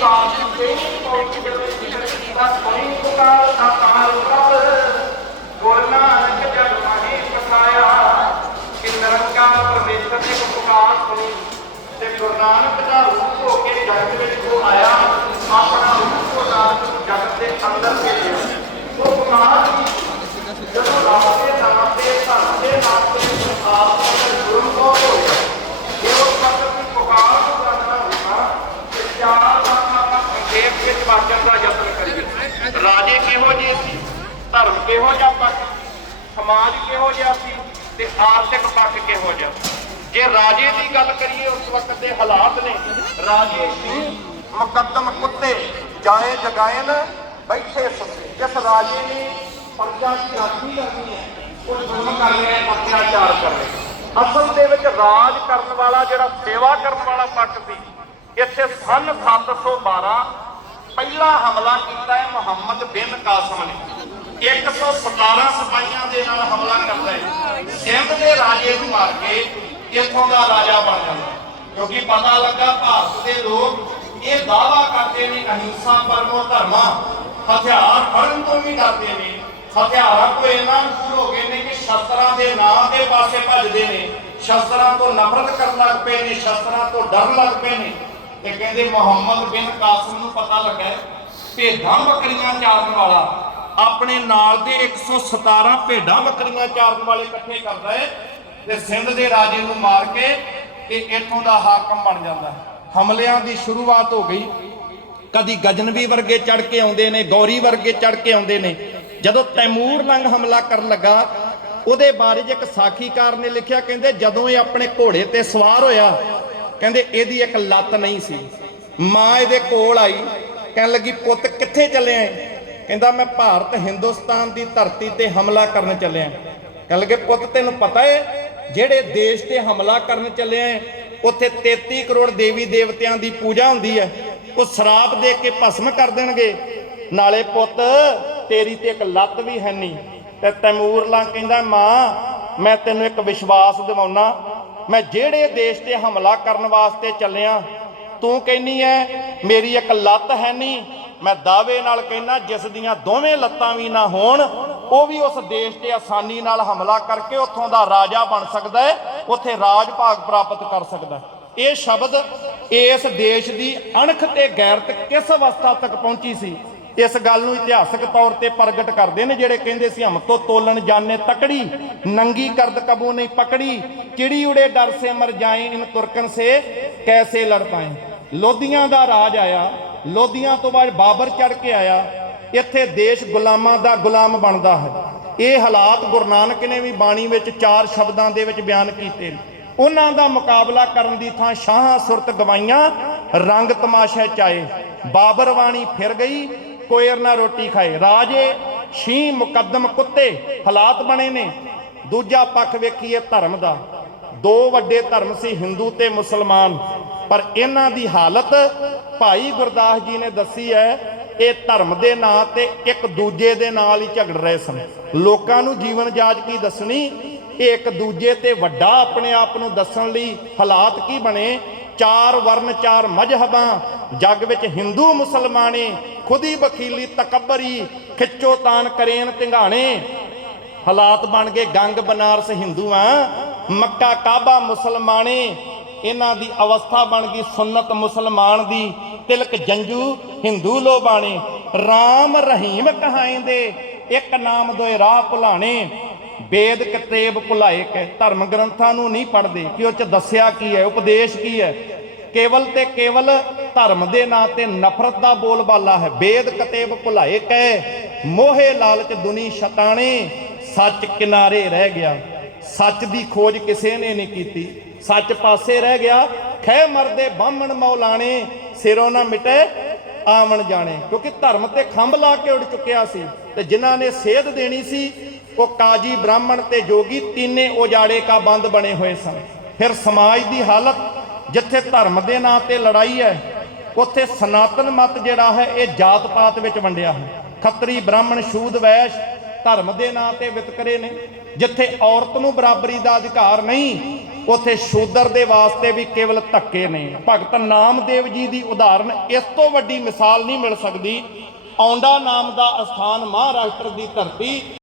ਕਾਲ ਤੇ ਪਹੁੰਚ ਗਏ ਜਿਗਰ ਕੀਤਾ ਕੋਈ ਪੁਕਾਰ ਅਕਾਲ ਕਰ ਗੁਰੂ ਨਾਨਕ ਜਗ ਮਾਹੀ ਕਥਾਇਆ ਕਿ ਨਿਰੰਕਾਰ ਪਰਮੇਸ਼ਰ ਨੇ ਪੁਕਾਰ ਸੁਣੀ ਤੇ ਗੁਰੂ ਨਾਨਕ ਦਾ ਰੂਪ ਹੋ ਕੇ ਜਗਤ ਵਿੱਚ ਉਹ ਆਇਆ ਆਪਣਾ ਰੂਪ ਉਹ ਨਾਨਕ ਜਗਤ ਦੇ ਅੰਦਰ ਭੇਜਿਆ ਉਹ ਪੁਕਾਰ ਜਦੋਂ ਰੱਬ ਦੇ ਨਾਮ ਤੇ ਧਰਮ ਦੇ ਨਾਮ ਤੇ ਆਪ ਦਾ ਗੁਰੂ ਕੋ ਹੋਇਆ ਇਹ ਉਹ ਸਤਿ ਦੀ ਪੁਕਾਰ ਨੂੰ ਕਰਨਾ ਹੋਣਾ ਤੇ ਚਾਰ ਬਾਤਾਂ ਆਪਾਂ ਸੰਖੇਪ ਦਾ ਯਤਨ ਕਰੀਏ। ਰਾਜੇ ਕਿਹੋ ਜਿਹੇ ਸੀ? ਧਰਮ ਕਿਹੋ ਜਿਹਾ ਪੱਖ ਸਮਾਜ ਕਿਹੋ ਜਿਹਾ ਸੀ? ਤੇ ਆਰਥਿਕ ਪੱਖ ਕਿਹੋ ਜਿਹਾ ਜੇ ਰਾਜੇ ਦੀ ਗੱਲ ਕਰੀਏ, ਉਸ ਵਕਤ ਦੇ ਹਾਲਾਤ ਨੇ। ਰਾਜੇ ਸੀ ਮੁਕੱਦਮ ਕੁੱਤੇ, ਜਾਏ ਜਗਾਇਨ, ਬੈਠੇ ਸੁੱਤੇ। ਜਿਸ ਰਾਜੇ ਨੇ ਪ੍ਰਜਾ ਦੀ ਰਾਖੀ ਕਰਨੀ ਹੈ, ਉਹ ਜ਼ੁਲਮ ਕਰ ਰਿਹਾ ਹੈ ਅਤਿਆਚਾਰ ਕਰ ਰਿਹਾ ਅਸਲ ਦੇ ਵਿੱਚ ਰਾਜ ਕਰਨ ਵਾਲਾ ਜਿਹੜਾ ਸੇਵਾ ਕਰਨ ਵਾਲਾ ਪੱਖ ਸੀ, ਇੱਥੇ ਸਨ 712 ਪਹਿਲਾ ਹਮਲਾ ਕੀਤਾ ਹੈ ਮੁਹੰਮਦ ਬਿਨ ਕਾਸਮ ਨੇ। 117 ਸਿਪਾਹੀਆਂ ਦੇ ਨਾਲ ਹਮਲਾ ਕਰਦਾ ਹੈ। ਸਿੰਧ ਦੇ ਰਾਜੇ ਨੂੰ ਮਾਰ ਕੇ ਇੱਥੋਂ ਦਾ ਰਾਜਾ ਬਣ ਜਾਂਦਾ ਕਿਉਂਕਿ ਪਤਾ ਲੱਗਾ ਭਾਰਤ ਦੇ ਲੋਕ ਇਹ ਦਾਵਾ ਕਰਦੇ ਨੇ ਅਹਿੰਸਾ ਪਰਮੋ ਧਰਮਾ ਹਥਿਆਰ ਫੜਨ ਤੋਂ ਵੀ ਡਰਦੇ ਨੇ। ਹਥਿਆਰਾਂ ਤੋਂ ਇੰਨਾ ਦੂਰ ਹੋ ਗਏ ਨੇ ਕਿ ਸ਼ਸਤਰਾਂ ਦੇ ਨਾਂ ਦੇ ਪਾਸੇ ਭੱਜਦੇ ਨੇ। ਸ਼ਸਤਰਾਂ ਤੋਂ ਨਫ਼ਰਤ ਕਰਨ ਲੱਗ ਪਏ ਨੇ, ਸ਼ਸਤਰਾਂ ਤੋਂ ਡਰਨ ਲੱਗ ਪਏ ਨੇ। ਤੇ ਕਹਿੰਦੇ ਮੁਹੰਮਦ ਬਿਨ ਕਾਸਮ ਨੂੰ ਪਤਾ ਲੱਗਾ ਭੇਡਾਂ ਬੱਕਰੀਆਂ ਚਾਰਨ ਵਾਲਾ। ਆਪਣੇ ਨਾਲ ਦੇ 117 ਭੇਡਾਂ ਬੱਕਰੀਆਂ ਚਾਰਨ ਵਾਲੇ ਇਕੱਠੇ ਕਰਦਾ ਹੈ ਤੇ ਸਿੰਧ ਦੇ ਰਾਜੇ ਨੂੰ ਮਾਰ ਕੇ ਤੇ ਇੱਥੋਂ ਦਾ ਹਾਕਮ ਬਣ ਜਾਂਦਾ ਹਮਲਿਆਂ ਦੀ ਸ਼ੁਰੂਆਤ ਹੋ ਗਈ। ਕਦੀ ਗਜਨਵੀ ਵਰਗੇ ਚੜ ਕੇ ਆਉਂਦੇ ਨੇ, ਗੌਰੀ ਵਰਗੇ ਚੜ ਕੇ ਆਉਂਦੇ ਨੇ। ਜਦੋਂ ਤੈਮੂਰ ਲੰਗ ਹਮਲਾ ਕਰਨ ਲੱਗਾ, ਉਹਦੇ ਬਾਰੇ 'ਚ ਇੱਕ ਸਾਖੀਕਾਰ ਨੇ ਲਿਖਿਆ, ਕਹਿੰਦੇ ਜਦੋਂ ਇਹ ਆਪਣੇ ਘੋੜੇ ਤੇ ਸਵਾਰ ਹੋਇਆ ਕਹਿੰਦੇ ਇਹਦੀ ਇੱਕ ਲੱਤ ਨਹੀਂ ਸੀ। ਮਾਂ ਇਹਦੇ ਕੋਲ ਆਈ, ਕਹਿਣ ਲੱਗੀ, ਪੁੱਤ, ਕਿੱਥੇ ਚੱਲਿਆ ਏ ਕਹਿੰਦਾ, ਮੈਂ ਭਾਰਤ ਹਿੰਦੁਸਤਾਨ ਦੀ ਧਰਤੀ ਤੇ ਹਮਲਾ ਕਰਨ ਚੱਲਿਆ ਕਹਿਣ ਲੱਗੇ, ਪੁੱਤ, ਤੈਨੂੰ ਪਤਾ ਏ, ਜਿਹੜੇ ਦੇਸ਼ ਤੇ ਹਮਲਾ ਕਰਨ ਚੱਲਿਆ ਏ ਉੱਥੇ 33 ਕਰੋੜ ਦੇਵੀ ਦੇਵਤਿਆਂ ਦੀ ਪੂਜਾ ਹੁੰਦੀ ਹੈ ਉਹ ਸ਼ਰਾਪ ਦੇ ਕੇ ਭਸਮ ਕਰ ਦੇਣਗੇ। ਨਾਲੇ ਪੁੱਤ, ਤੇਰੀ ਤੇ ਇੱਕ ਲੱਤ ਵੀ ਹੈ ਨਹੀਂ ਤੇ ਤੈਮੂਰ ਲਾਂ ਕਹਿੰਦਾ, ਮਾਂ, ਮੈਂ ਤੈਨੂੰ ਇੱਕ ਵਿਸ਼ਵਾਸ ਦਿਵਾਉਣਾ। ਮੈਂ ਜਿਹੜੇ ਦੇਸ਼ ਤੇ ਹਮਲਾ ਕਰਨ ਵਾਸਤੇ ਚੱਲਿਆ, ਤੂੰ ਕਹਿੰਨੀ ਐ, ਮੇਰੀ ਇੱਕ ਲੱਤ ਹੈ ਨਹੀਂ ਮੈਂ ਦਾਅਵੇ ਨਾਲ ਕਹਿੰਨਾ ਜਿਸ ਦੀਆਂ ਦੋਵੇਂ ਲੱਤਾਂ ਵੀ ਨਾ ਹੋਣ, ਉਹ ਵੀ ਉਸ ਦੇਸ਼ ਤੇ ਆਸਾਨੀ ਨਾਲ ਹਮਲਾ ਕਰਕੇ ਉੱਥੋਂ ਦਾ ਰਾਜਾ ਬਣ ਸਕਦਾ ਹੈ, ਉੱਥੇ ਰਾਜ ਭਾਗ ਪ੍ਰਾਪਤ ਕਰ ਸਕਦਾ ਇਹ ਸ਼ਬਦ ਇਸ ਦੇਸ਼ ਦੀ ਅਣਖ ਤੇ ਗੈਰਤ ਕਿਸ ਅਵਸਥਾ ਤੱਕ ਪਹੁੰਚੀ ਸੀ? ਇਸ ਗੱਲ ਨੂੰ ਇਤਿਹਾਸਕ ਤੌਰ ਤੇ ਪ੍ਰਗਟ ਕਰਦੇ ਨੇ ਜਿਹੜੇ ਕਹਿੰਦੇ ਸੀ ਹਮ ਤੋਂ ਤੋਲਣ ਜਾਣੇ ਤਕੜੀ, ਨੰਗੀ ਕਰਦ ਕਬੂ ਨਹੀਂ ਪਕੜੀ, ਚਿੜੀ ਉੜੇ ਡਰ ਸੇ ਮਰ ਜਾਏ, ਇਨ ਤੁਰਕਨ ਸੇ ਕੈਸੇ ਲੜ ਪਾਏ। ਲੋਧੀਆਂ ਦਾ ਰਾਜ ਆਇਆ, ਲੋਧੀਆਂ ਤੋਂ ਬਾਅਦ ਬਾਬਰ ਚੜ ਕੇ ਆਇਆ, ਇੱਥੇ ਦੇਸ਼ ਗੁਲਾਮਾਂ ਦਾ ਗੁਲਾਮ ਬਣਦਾ ਹੈ। ਇਹ ਹਾਲਾਤ ਗੁਰੂ ਨਾਨਕ ਨੇ ਵੀ ਬਾਣੀ ਵਿੱਚ ਚਾਰ ਸ਼ਬਦਾਂ ਦੇ ਵਿੱਚ ਬਿਆਨ ਕੀਤੇ ਨੇ। ਉਹਨਾਂ ਦਾ ਮੁਕਾਬਲਾ ਕਰਨ ਦੀ ਥਾਂ ਸ਼ਾਹਾਂ ਸੁਰਤ ਗਵਾਈਆਂ, ਰੰਗ ਤਮਾਸ਼ਾ ਚਾਏ। ਬਾਬਰ ਵਾਣੀ ਫਿਰ ਗਈ ਕੋਇਰ ਨਾ ਰੋਟੀ ਖਾਏ। ਰਾਜੇ ਛੀ ਮੁਕੱਦਮ ਕੁੱਤੇ ਹਾਲਾਤ ਬਣੇ ਨੇ। ਦੂਜਾ ਪੱਖ ਵੇਖੀਏ ਧਰਮ ਦਾ। ਦੋ ਵੱਡੇ ਧਰਮ ਸੀ ਹਿੰਦੂ ਤੇ ਮੁਸਲਮਾਨ। ਪਰ ਇਹਨਾਂ ਦੀ ਹਾਲਤ ਭਾਈ ਗੁਰਦਾਸ ਜੀ ਨੇ ਦੱਸੀ ਹੈ, ਇਹ ਧਰਮ ਦੇ ਨਾਂ ਤੇ ਇੱਕ ਦੂਜੇ ਦੇ ਨਾਲ ਹੀ ਝਗੜ ਰਹੇ ਸਨ। ਲੋਕਾਂ ਨੂੰ ਜੀਵਨ ਜਾਚ ਕੀ ਦੱਸਣੀ? ਇਹ ਇੱਕ ਦੂਜੇ ਤੇ ਵੱਡਾ ਆਪਣੇ ਆਪ ਨੂੰ ਦੱਸਣ ਲਈ ਹਾਲਾਤ ਕੀ ਬਣੇ? ਚਾਰ ਵਰਨ ਚਾਰ ਮਜਹਬਾਂ। ਜੱਗ ਵਿੱਚ ਹਿੰਦੂ ਮੁਸਲਮਾਨੇ ਖੁਦੀ ਬਖੀਲੀ ਤਕਬਰੀ, ਖਿੱਚੋ ਤਾਨ ਕਰੇਨ ਤਿੰਗਾਣੇ ਹਾਲਾਤ ਬਣ ਗਏ ਗੰਗ ਬਨਾਰਸ ਹਿੰਦੂਆਂ ਮੱਕਾ ਕਾਬਾ ਮੁਸਲਮਾਨੇ ਇਹਨਾਂ ਦੀ ਅਵਸਥਾ ਬਣ ਗਈ ਸੁਨਨਤ ਮੁਸਲਮਾਨ ਦੀ। ਤਿਲਕ ਜੰਜੂ ਹਿੰਦੂ ਲੋ ਬਾਣੇ RAM ਰਹੀਮ ਕਹਾਇਂਦੇ ਇੱਕ ਨਾਮ ਦੋਏ ਰਾਹ ਭੁਲਾਣੇ। ਵੇਦ ਕਤੇਬ ਭੁਲਾਏ ਕੇ ਧਰਮ ਗ੍ਰੰਥਾਂ ਨੂੰ ਨਹੀਂ ਪੜ੍ਹਦੇ ਕਿ ਉਹ ਚ ਦੱਸਿਆ ਕੀ ਹੈ, ਉਪਦੇਸ਼ ਕੀ ਹੈ? ਕੇਵਲ ਤੇ ਕੇਵਲ ਧਰਮ ਦੇ ਨਾਂ ਤੇ ਨਫ਼ਰਤ ਦਾ ਬੋਲਬਾਲਾ ਹੈ। ਬੇਦ ਕਤੇਬ ਭੁਲਾਏ ਕੈ ਮੋਹੇ ਲਾਲਚ ਦੁਨੀ ਸ਼ਤਾਣੇ, ਸੱਚ ਕਿਨਾਰੇ ਰਹਿ ਗਿਆ। ਸੱਚ ਦੀ ਖੋਜ ਕਿਸੇ ਨੇ ਨਹੀਂ ਕੀਤੀ। ਸੱਚ ਪਾਸੇ ਰਹਿ ਗਿਆ ਖੈ ਮਰਦੇ ਬਾਹਮਣ ਮੌਲਾਣੇ, ਸਿਰੋਂ ਨਾ ਮਿਟੇ ਆਵਣ ਜਾਣੇ। ਕਿਉਂਕਿ ਧਰਮ ਤੇ ਖੰਭ ਲਾ ਕੇ ਉੱਡ ਚੁੱਕਿਆ ਸੀ ਤੇ ਜਿਨ੍ਹਾਂ ਨੇ ਸੇਧ ਦੇਣੀ ਸੀ, ਉਹ ਕਾਜੀ ਬ੍ਰਾਹਮਣ ਤੇ ਜੋਗੀ ਤਿੰਨੇ ਉਜਾੜੇ ਕਾ ਬੰਦ ਬਣੇ ਹੋਏ ਸਨ। ਫਿਰ ਸਮਾਜ ਦੀ ਹਾਲਤ ਜਿੱਥੇ ਧਰਮ ਦੇ ਨਾਂ ਤੇ ਲੜਾਈ ਹੈ, ਉੱਥੇ ਸਨਾਤਨ ਮਤ ਜਿਹੜਾ ਹੈ, ਇਹ ਜਾਤ ਪਾਤ ਵਿੱਚ ਵੰਡਿਆ ਹੈ। ਖੱਤਰੀ ਬ੍ਰਾਹਮਣ ਸ਼ੂਦ ਵੈਸ਼ ਧਰਮ ਦੇ ਨਾਂ ਤੇ ਵਿਤਕਰੇ ਨੇ। ਜਿੱਥੇ ਔਰਤ ਨੂੰ ਬਰਾਬਰੀ ਦਾ ਅਧਿਕਾਰ ਨਹੀਂ, ਉਥੇ ਸ਼ੂਦਰ ਦੇ ਵਾਸਤੇ ਵੀ ਕੇਵਲ ਧੱਕੇ ਨੇ। ਭਗਤ ਨਾਮਦੇਵ ਜੀ ਦੀ ਉਦਾਹਰਨ ਇਸ ਤੋਂ ਵੱਡੀ ਮਿਸਾਲ ਨਹੀਂ ਮਿਲ ਸਕਦੀ। ਔਂਡਾ ਨਾਮ ਦਾ ਅਸਥਾਨ ਮਹਾਰਾਸ਼ਟਰ ਦੀ ਧਰਤੀ